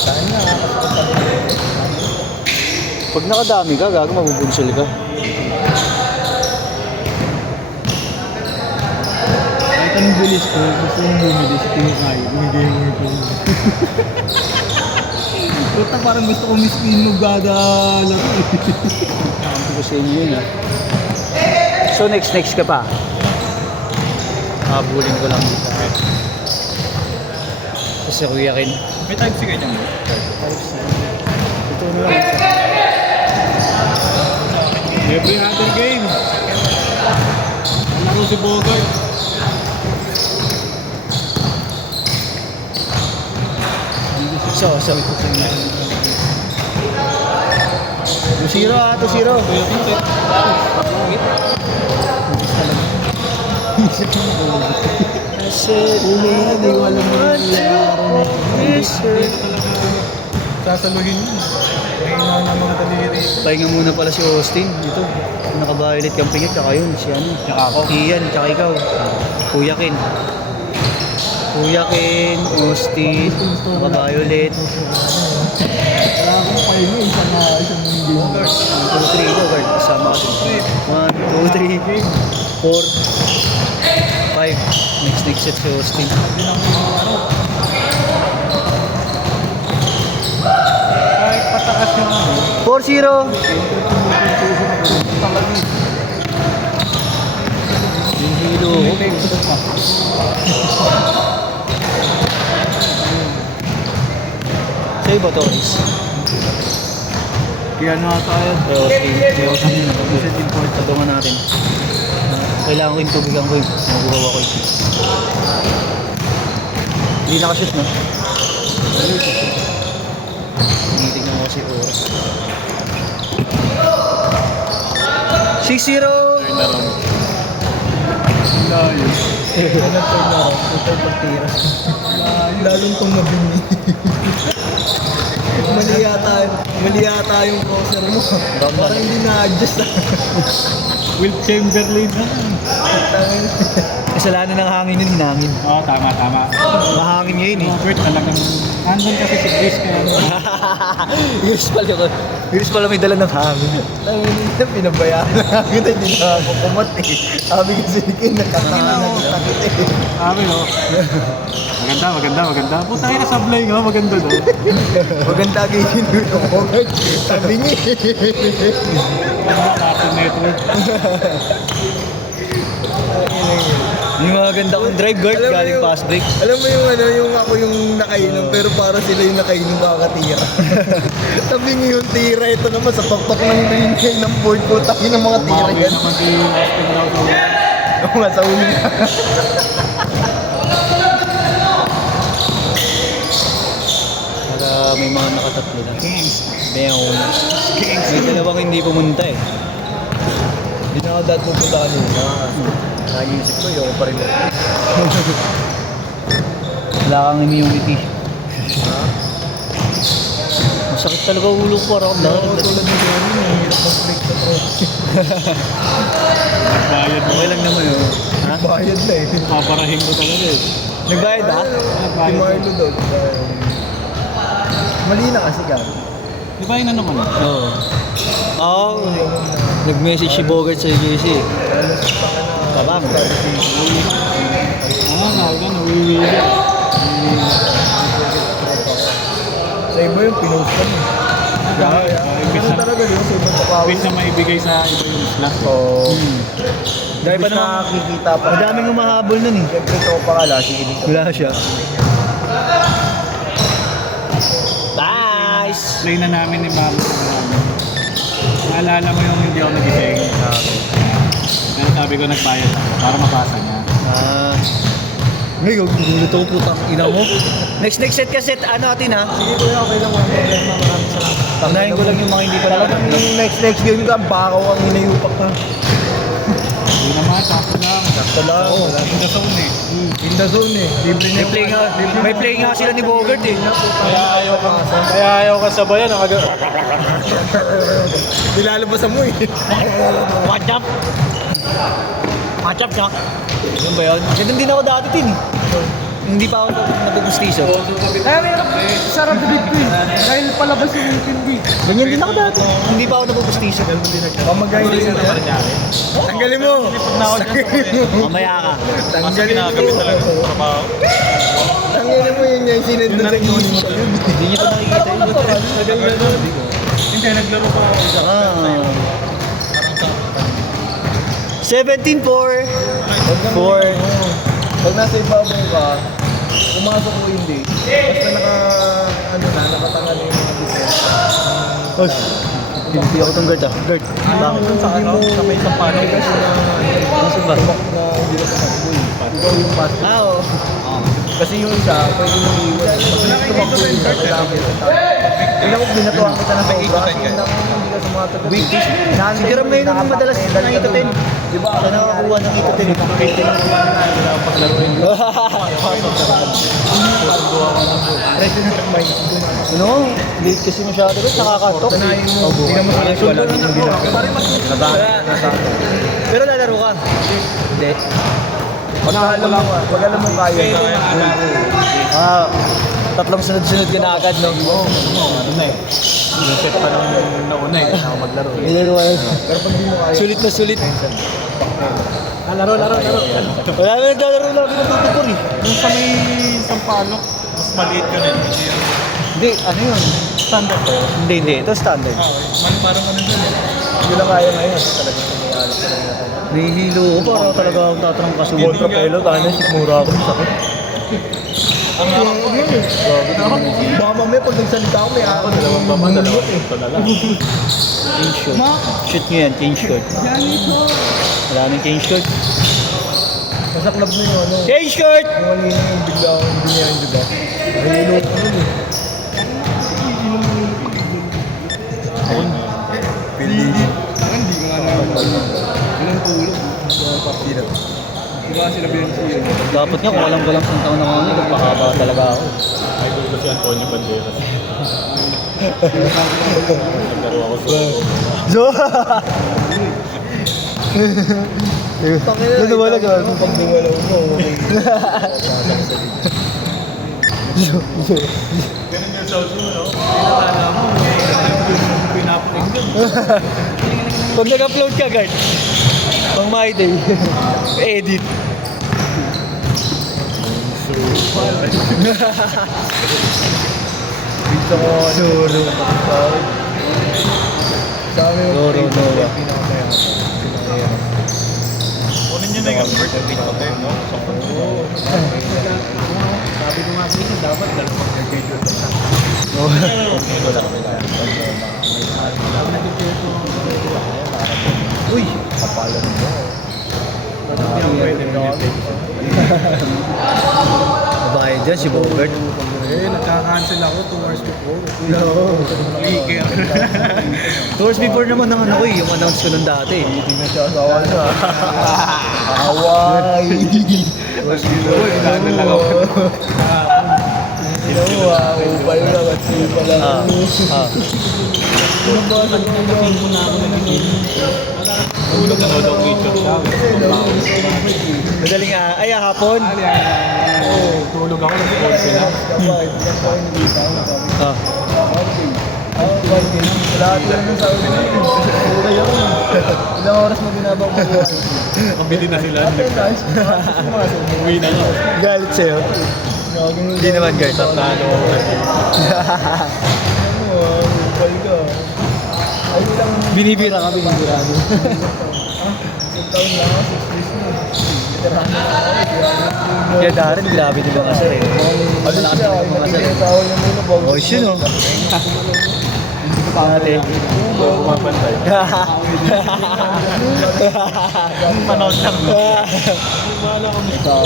Saan na? Pag nakadami ka, gago mabubunsol ka. Kahit anong bilis ko, gusto mong bumili sa tinakayo. Hindi mo ito. Puta, parang gusto ko miskin mo gagala. Hindi ko sa inyo yun ha. So next ka pa. Habulin ko lang dito. Kasi Kuya Ken. May type C ganyan mo? Ito na lang. Every other game. Laro si Bogart. So. 2-0 ha, 2-0. Kasi Ulo na, hindi ko alam mo yung laro. Sasaluhin mo. May na mga daliri. pahinga muna pala si Austin. Ito, naka-violet camping at saka yun, si ano. Tsaka ako. Ian, tsaka ikaw. Kuya Ken, Austin, naka-violet. Wala akong pahinga, isang game. 1, 2, 3, go guard. Kasama ka din. 1, 2, 3, 4, 5. Next set si Austin. Kahit patakas yung 4-0. Yung hilo ko. Sa'yo ba, Torres? Kaya na tayo. Austin. Reset import. Tatungan natin. Kailangan ko yung tubigan ko. Mabuhaw ako. Hindi nakashoot, no? Tinitignan mo kasi oras. 6-0! Layo. Ito pagtira. Lalong itong mabini. Mali yata yung crosser mo. Parang hindi na-adjust. Will Chamberlain na. Kasalanan ng hangin yun, hinangin. Oo, tama. Mahangin ngayon eh. Robert talagang nandun kasi si Chris kaya Here's pala may dala ng hangin. hindi pinabayaan na hangin na hindi na ako kumat eh. Sabi kasi ni Ken, nagkakanan ng sakit eh. Sabi no? Maganda. Puta kayo nasablay nga, maganda no? Maganda kayo sinulo ko. Sabi niya Cartoon Network. Yung mga ganda kong drive guard galing fast break. Alam mo yung ano, yung ako yung nakainom pero para sila yung nakainom kakatira. Sabi niya yung tira, ito naman sa tuktok ng hinihintay ng board ko, takin ng mga tira yan. Naman si Austin daw sa ulo. Oo nga, sa ulo. Para may mga nakatatlo na. May dalawang hindi pumunta eh. Hindi na ako dahil pupunta kanina. Nag-iisip ko, yung pa rin. Wala kang immunity. Masakit talaga ulo ko para akong Oo, tulad ng gano'n, hirap mag-break sa pro. Bayad Okay lang naman yun. Ha? Bayad na eh. Paparahin ko talaga eh. Nagbayad ha? Si Marlo daw. Mali na kasi gano'n. Di ba yun naman? Oo. Oo. Nag-message si Bogart sa JC. Tabang. Nawiwili. Sa iba yung pinost ka mo. Ganun talaga yun sa ibang kapawis. Imbis na maibigay sa iba yung slash. Oo. Dahil pa Imbis na naman, kikita pa. madaming humahabol nun eh. Siyempre ito pa kala, sige. Wala siya. Nice! Play na namin ni Ma'am. Naalala mo yung hindi ako nagising. Pero sabi ko nagbayad para mapasa niya. Ngayon, gulat ako putang ina mo. Next set ka set, ano atin ha? Sige kuya, okay lang. Maraming salamat. Tanahin ko lang yung mga hindi pa Talagang yung next game ka, bakaw ang hinayupak ka. Hindi naman, sakto lang. Sakto lang. Oo, in the zone eh. In the zone eh. Libre niya. May play nga sila ni Bogart eh. Kaya ayaw ka sabayan. Nilalabas mo eh. Watch up ka. Ano ba yun? Ganun din ako dati tin eh. Hindi pa ako napupustiso. Kaya may sarap bibig ko eh. Dahil palabas yung hindi. Ganyan din ako dati. Hindi pa ako napupustiso. Pamagay din na. Tanggalin mo! Tanggalin mo! Mamaya ka. Tanggalin mo! Tanggalin mo yun yung sinendo sa inyo. Hindi niyo pa nakikita yun. Hindi, naglaro pa ako. Saka... 17-4. 4. Pag nasa ibabaw ka, pumasok ko hindi. Basta nakatanga na yung mga defense. Oy. Hindi ako itong guard ah. Guard. Bakit? Sa ano? Sa may sampano. Ano ba? Na hindi na tumakbo eh. Ikaw yung pass. Ah, oo. Kasi yung isa, pwede mo iiwan. Pag tumakbo yun, kailangan mo yung tao. Tingnan ko, binatuan kita ng sobra. Kasi hindi ka sumatagal. Weekdays. Si Garam ngayon ang madalas ng ito 10. Di ba? Siya nakakuha ng ito 10. Presyo na takbay. Ano? Late kasi masyado rin. Nakakatok. Tingnan mo sa akin, wala din yung ginagawa. Pero lalaro ka. Hindi. Pag alam mo kaya. Ah, tatlong sunod-sunod ka na agad, no? Yung set pa nung nauna eh. Ako maglaro. Nilaro ka. Pero pag di mo kaya. Sulit na sulit. Laro. Wala na naglalaro lang ako ng tutupor eh. Yung sa may sampalo, mas maliit ka rin. Hindi, ano yun? Standard to. Hindi. Ito standard. Parang ano dun eh. Hindi lang kaya ngayon. Talagang sumayalo sa mga tayo. Nahihilo ko. Parang talaga akong tatanong kasunod. Kontra pelo, tayo na sikmura ako. Sakit. Baka mamaya pag nagsalita ako, may ako. Dalawang baba, dalawang ito na lang. Change shot. Shoot nyo yan, change shot. Wala nang change shot. Nasa club na yun, ano. Change shot! Yung mali na yung bigla akong biniyan, di ba? Nahilo ko nun eh. Pili. Hindi ko nga naman. Ilang tulog. Partida. Diba sila binansiyo? Dapat nga kung alam ko lang kung taon na kami, nagpahaba talaga ako. Idol ko si Antonio Banderas. Naglaro ako sa So, Ano wala ka? Pag niwala mo, okay. ganun yung sauce mo, no? Pinakala mo, pinapunig dun. pag nag-upload ka, guard, pang my day, edit. Dito ko, suro. Sa amin yung Suro, Nova. pinakamayan. Kunin nyo na yung birth date ko tayo, no? Sabi ko nga sa inyo, dapat dalawang nag-schedule ka. Uy! Kapalan mo. Babae dyan, si Bobert. Nagka-cancel ako 2 hours before. Leaker. 2 hours before naman ng ano ko yung announce ko nun dati. Hindi na siya asawa niya. Away! Cancel ako. Upal na kasi pala. Tulog na daw picture siya. Madaling ay hapon. Tulog ako, nag-call sila. Ah. Lahat lang ng sabi ko. Pura yun. Ilang oras mo binabaw mo yun. Pabili na sila. Umuwi na yun. Galit sa'yo. Hindi naman guard. Talo ako. Upal ka. Ay, ilang Binibira ka. taon lang ako, 6 years na. Veterano na ako. Kaya Darren, grabe din mga sir eh. Alis Malakas siya, din mga sir. pinatawag niya muna bago. Oh, yun oh. Hindi ko pa ate. Pumapantay. Panood lang. Ikaw.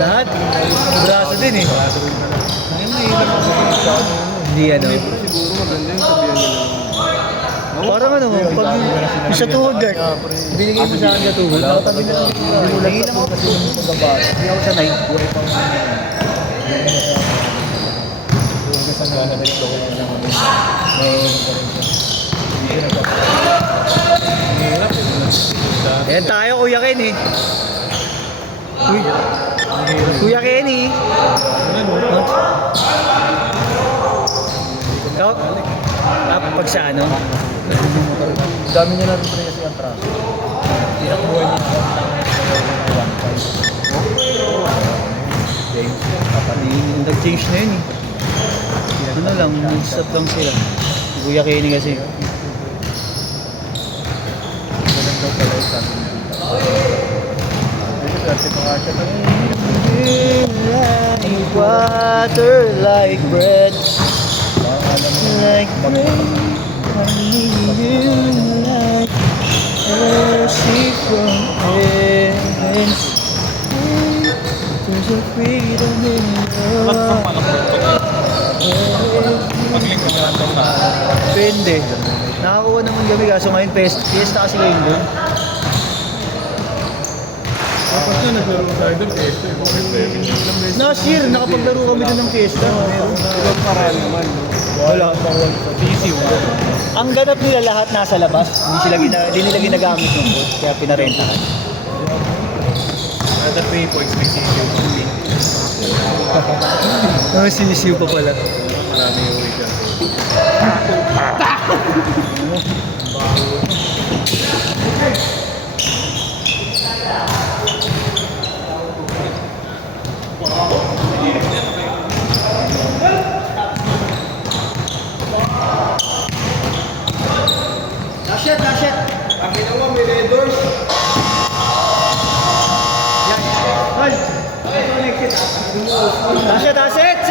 Lahat? Braso din eh. Hindi ano. Siguro maganda yung sabihan nila. Parang ano, pag sa tuhod guard, binigay mo sa akin sa tuhod, nakatabi na lang. Hindi lang ako kasi yung pagkabata. Hindi ako sanay. Ayan tayo, Kuya Ken eh. Uy. Kuya Ken eh. Ikaw? Pag sa ano? Dami niya natin rin kasi ang traso. Tinakuha niya Nag-change na yun eh. Ano lang, nag-stop lang sila. Kuya Kenny kasi. daw pala yung sabi niya. Kasi mga siya Like water, like bread, like rain. I need you like mercy from heaven. There's a freedom in your heart. Depende. Nakakuha naman kami kaso ngayon fiesta kasi ngayon doon. Dapat na naglaro tayo doon, Pesto. Last year, nakapaglaro kami doon ng fiesta. Ibang paraan naman. Wala. Easy, Ang ganap nila lahat nasa labas. Hindi nila ginagamit yung boat, kaya pinarenta ka. Other 3 points, may sisiyo. Sinisiw pa pala. Marami yung uwi dyan. Nashet! Ang ginawa, may red doors. Nashet!